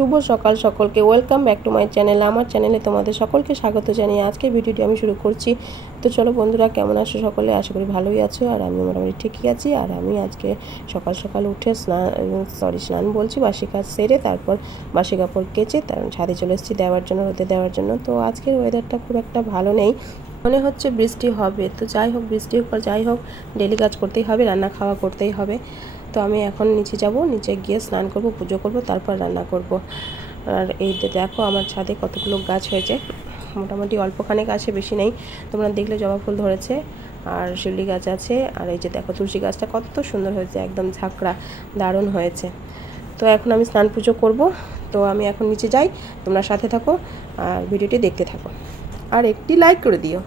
শুভ সকাল সকলকে। Welcome back to my channel. আমার চ্যানেলে তোমাদের সকলকে স্বাগত জানিয়ে আজকের ভিডিওটি আমি শুরু করছি। তো চলো বন্ধুরা, কেমন আছো সকলে? আশা করি ভালোই আছো, আর আমি মোটামুটি ঠিকই আছি। আর আমি আজকে সকাল সকাল উঠে স্নান বলছি, বাসি কাজ সেরে তারপর বাসি কাপড় কেচে তার ছাদে চলে এসেছি দেওয়ার জন্য, রোদে দেওয়ার জন্য। তো আজকের ওয়েদারটা খুব একটা ভালো নেই, মনে হচ্ছে বৃষ্টি হবে। তো যাই হোক, বৃষ্টি হোক বা যাই হোক, ডেলি কাজ করতেই হবে, রান্না খাওয়া করতেই হবে। তো আমি এখন নিচে যাব, নিচে গিয়ে স্নান করব, পুজো করব, তারপর রান্না করব। আর এই দেখো আমার ছাদে কতগুলো গাছ হয়েছে, মোটামুটি অল্পখানেক আছে, বেশি নেই। তোমরা দেখলে জবা ফুল ধরেছে, আর শিউলি গাছ আছে, আর এই যে দেখো তুলসী গাছটা কত সুন্দর হয়েছে, একদম ঝাঁকড়া, দারুণ হয়েছে। তো এখন আমি স্নান পুজো করব। তো আমি এখন নিচে যাই, তোমরা সাথে থাকো আর ভিডিওটি দেখতে থাকো, আর একটি লাইক করে দিও।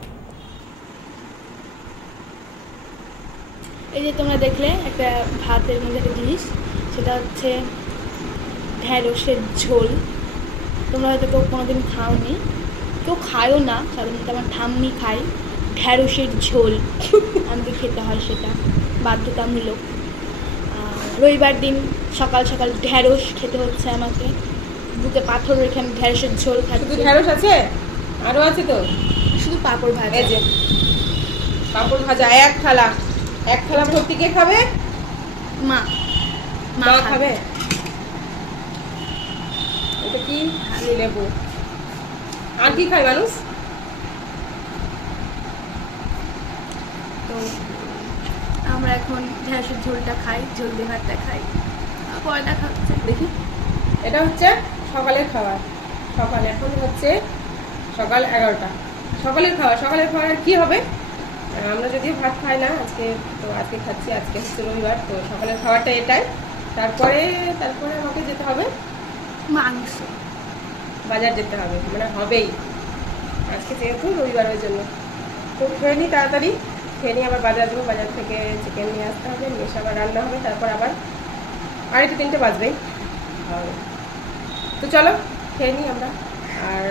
এই যে তোমরা দেখলে একটা ভাতের মধ্যে একটা জিনিস, সেটা হচ্ছে ঢ্যাঁড়সের ঝোল। তোমরা হয়তো কেউ কোনোদিন খাওনি, কেউ খায়ও না, সাধারণত আমার ঠাম্মি খায় ঢ্যাঁড়সের ঝোল। আমাকে খেতে হয়, সেটা বাধ্যতামূলক। রবিবার দিন সকাল সকাল ঢ্যাঁড়স খেতে হচ্ছে আমাকে, বুকে পাথর রেখে আমি ঢ্যাঁড়সের ঝোল খাচ্ছি। শুধু ঢ্যাঁড়স আছে? আরও আছে তো? শুধু পাঁপড় ভাজা। এই যে পাঁপড় ভাজা এক থালা ভর্তি। কে খাবে? মা মা খাবে। এটা কি? লেবু। আর কি খায় মানুষ? তো আমরা এখন ঢ্যাঁড়সের ঝোলটা খাই, ঝোল দিয়ে ভাতটা খাই, পরে দেখা হচ্ছে। দেখি, এটা হচ্ছে সকালের খাবার। সকাল এখন হচ্ছে সকাল 11টা, সকালের খাবার। সকালের খাবার কি হবে? আমরা যদিও ভাত খাই না আজকে, তো আজকে খাচ্ছি, আজকে হচ্ছে রবিবার। তো সকালের খাবারটা এটাই। তারপরে আমাকে যেতে হবে মাংস, বাজার যেতে হবে, মানে হবেই আজকে যেহেতু রবিবার, ওই জন্য। তো খেয়ে নিই তাড়াতাড়ি, খেয়ে নিয়ে আবার বাজার যাবো, বাজার থেকে চিকেন নিয়ে আসতে হবে, নিয়ে এসে আবার রান্না হবে, তারপর আবার 2:30-3টে বাজবেই। তো চলো খেয়ে নিই আমরা, আর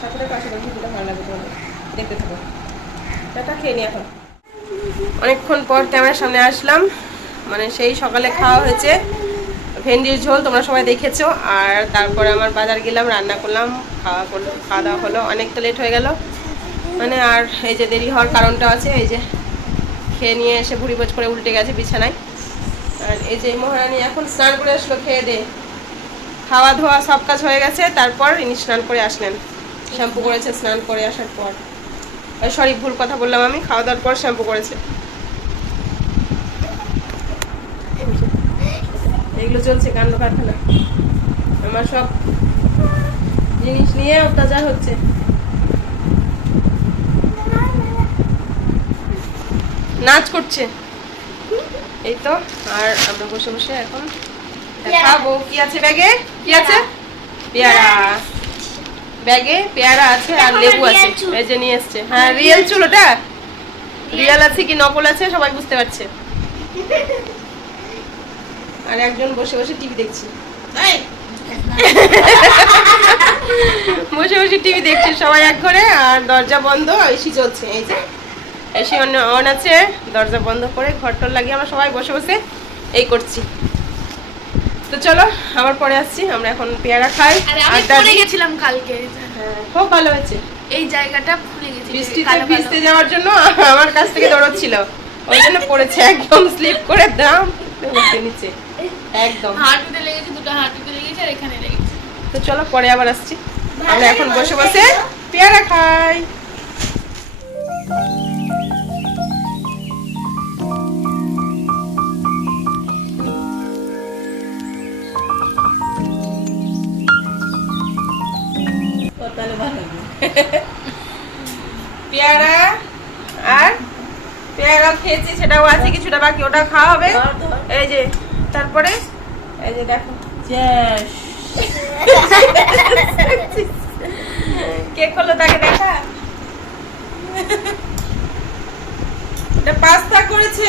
সাথে পাশে বসে যেটা ভালো লাগবে তোমাদের, দেখতে থাকো। এটা খেয়ে নিই এখন। অনেকক্ষণ পর ক্যামেরার সামনে আসলাম, মানে সেই সকালে খাওয়া হয়েছে ভেন্ডির ঝোল, তোমরা সবাই দেখেছো। আর তারপরে আমার বাজার গেলাম, রান্না করলাম, খাওয়া দাওয়া হলো। অনেকটা লেট হয়ে গেল মানে, আর এই যে দেরি হওয়ার কারণটা আছে, এই যে খেয়ে নিয়ে এসে ভুড়ি বোঝ করে উল্টে গেছে বিছানায়। আর এই যে মহারানী এখন স্নান করে আসলো, খেয়ে দে খাওয়া ধোয়া সব কাজ হয়ে গেছে। তারপর ইনি স্নান করে আসলেন, শ্যাম্পু করেছে স্নান করে আসার পর। সরি, ভুল কথা বললাম আমি, খাওয়া দাওয়ার পর শ্যাম্পু করেছে। এগুলো চলছে কাণ্ড কারখানা, আমার সব জিনিস নিয়ে অত্যাচার হচ্ছে। নাচ করছে এই তো। আর আমরা বসে বসে এখন খাবো। কি আছে ব্যাগে? কি আছে? পেয়ারা। ব্যাগে পেয়ারা আছে আর লেবু আছে, এই যে নিয়ে এসছে। হ্যাঁ, রিয়েল চুল। ওটা রিয়েল আছে কি নকল আছে সবাই বুঝতে পারছে। আর একজন বসে বসে টিভি দেখছে, বসে বসে টিভি দেখছে সবাই এক ঘরে, আর দরজা বন্ধ, এসি চলছে। এই যে এসি অন আছে, দরজা বন্ধ করে ঘরটর লাগিয়ে আমরা সবাই বসে বসে এই করছি। তো চলো আবার পরে আসছি, আমরা এখন পেয়ারা খাই। ভুলে গেছিলাম কালকে, খুব ভালো হয়েছে। এই জায়গাটা ভুলে গেছি, বৃষ্টিতে ভিজতে যাওয়ার জন্য আমার কাছ থেকে দৌড়চ্ছিল, ওই জন্য পড়েছে, একদম স্লিপ করে দাম নিচে একদম হাঁটুতে লেগেছে, দুটো হাঁটুতে লেগেছে আর এখানে লেগেছে। তো চলো পরে আবার আসছি, আমরা এখন বসে বসে পেয়ারা খাই। পেয়ারা আর পেয়ারা খেয়েছি, সেটাও আছে কিছুটা বাকি, ওটা খাওয়া হবে। এই যে তারপরে এই যে দেখো কে করলো তাকে দেখা। এটা পাস্তা করেছে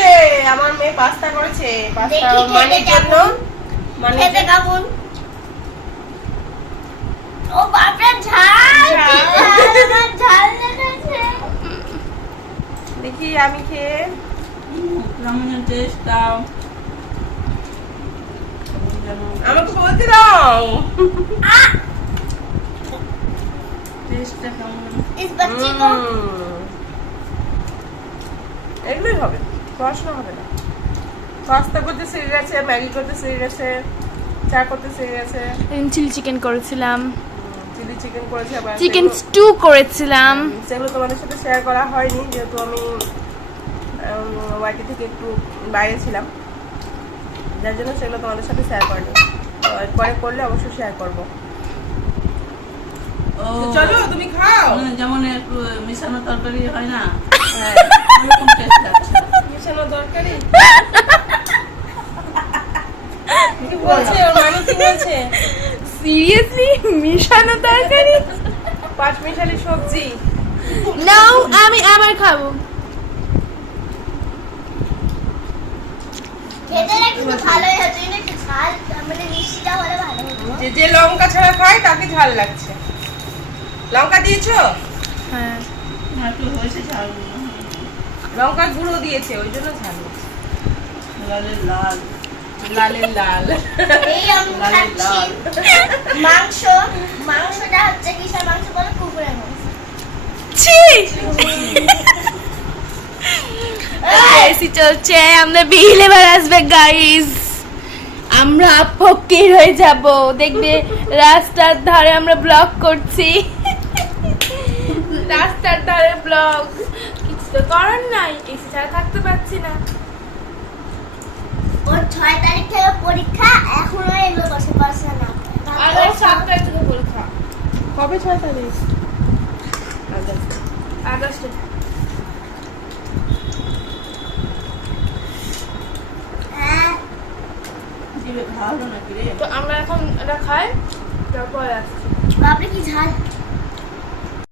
আমার মেয়ে, পাস্তা করেছে, পাস্তা মানের জন্য। মানে কেমন? ও বাপরে, ঝাল ঝাল লেগেছে। দেখি আমি খেয়ে কেমন টেস্ট দাও, আমাকে বলতে দাও। ক্যাপসিকাম এগুলোই হবে, পড়াশোনা হবে না। পাস্তা করতে শিখে গেছে, ম্যাগি করতে শিখে গেছে, চা করতে শিখে গেছে, চিলি চিকেন করেছিলাম, চিলি চিকেন করেছে, আবার চিকেন স্টু করেছিলাম। সেগুলো তোমাদের সাথে শেয়ার করা হয়নি, যেহেতু আমি ওয়াইটি থেকে একটু বাইরে ছিলাম, যার জন্য সেগুলো তোমাদের সাথে শেয়ার করিনি। তো পরে করলে অবশ্যই শেয়ার করবো। ও তো চলো তুমি খাও। যেমন একটু মিশানো তরকারি হয় না, হ্যাঁ, ওরকম টেস্ট লাগছে। মিশানো দরকারি কি বলছে ওর মানে, কি বলছে? সিরিয়াসলি মিশানো তরকারি? পাঁচ মিশালি সবজি। নাও আমি আবার খাবো। খেতে একটু ভালোই হতো, কিন্তু একটু ঝাল মানে মিষ্টিটা হলে ভালো হতো। যে যে লঙ্কা ছাড়া খায় তাকে ঝাল লাগছে। লঙ্কা দিয়েছো? হ্যাঁ, না, একটু হয়েছে ঝাল, লঙ্কার গুঁড়ো দিয়েছে, ওই জন্য ঝাল হচ্ছে। লালের লাল। লালের লাল। এই আমি খাচ্ছি মাংস, মাংসটা হচ্ছে কিসের মাংস বলে? কুকুরের মাংস। ছি এসি চলছে, আমরা বিল এবার আসবে গাইস, আমরা ফকির হয়ে যাব। দেখবে রাস্তার ধারে আমরা ব্লগ করছি, রাস্তার ধারে ব্লগ, কিছু তো করার নাই, এসি ছাড়া থাকতে পারছি না। ওর 6 তারিখ থেকে পরীক্ষা, এখনো এগুলো বসে পারছে না। আর ওর 7 তারিখ থেকে পরীক্ষা, কবে 6 তারিখ? আগস্টে। হ্যাঁ, জিভে ঘা হলো নাকি রে? তো আমরা এখন এটা খাই, তারপরে আসছি। বাপরে কি ঝাল।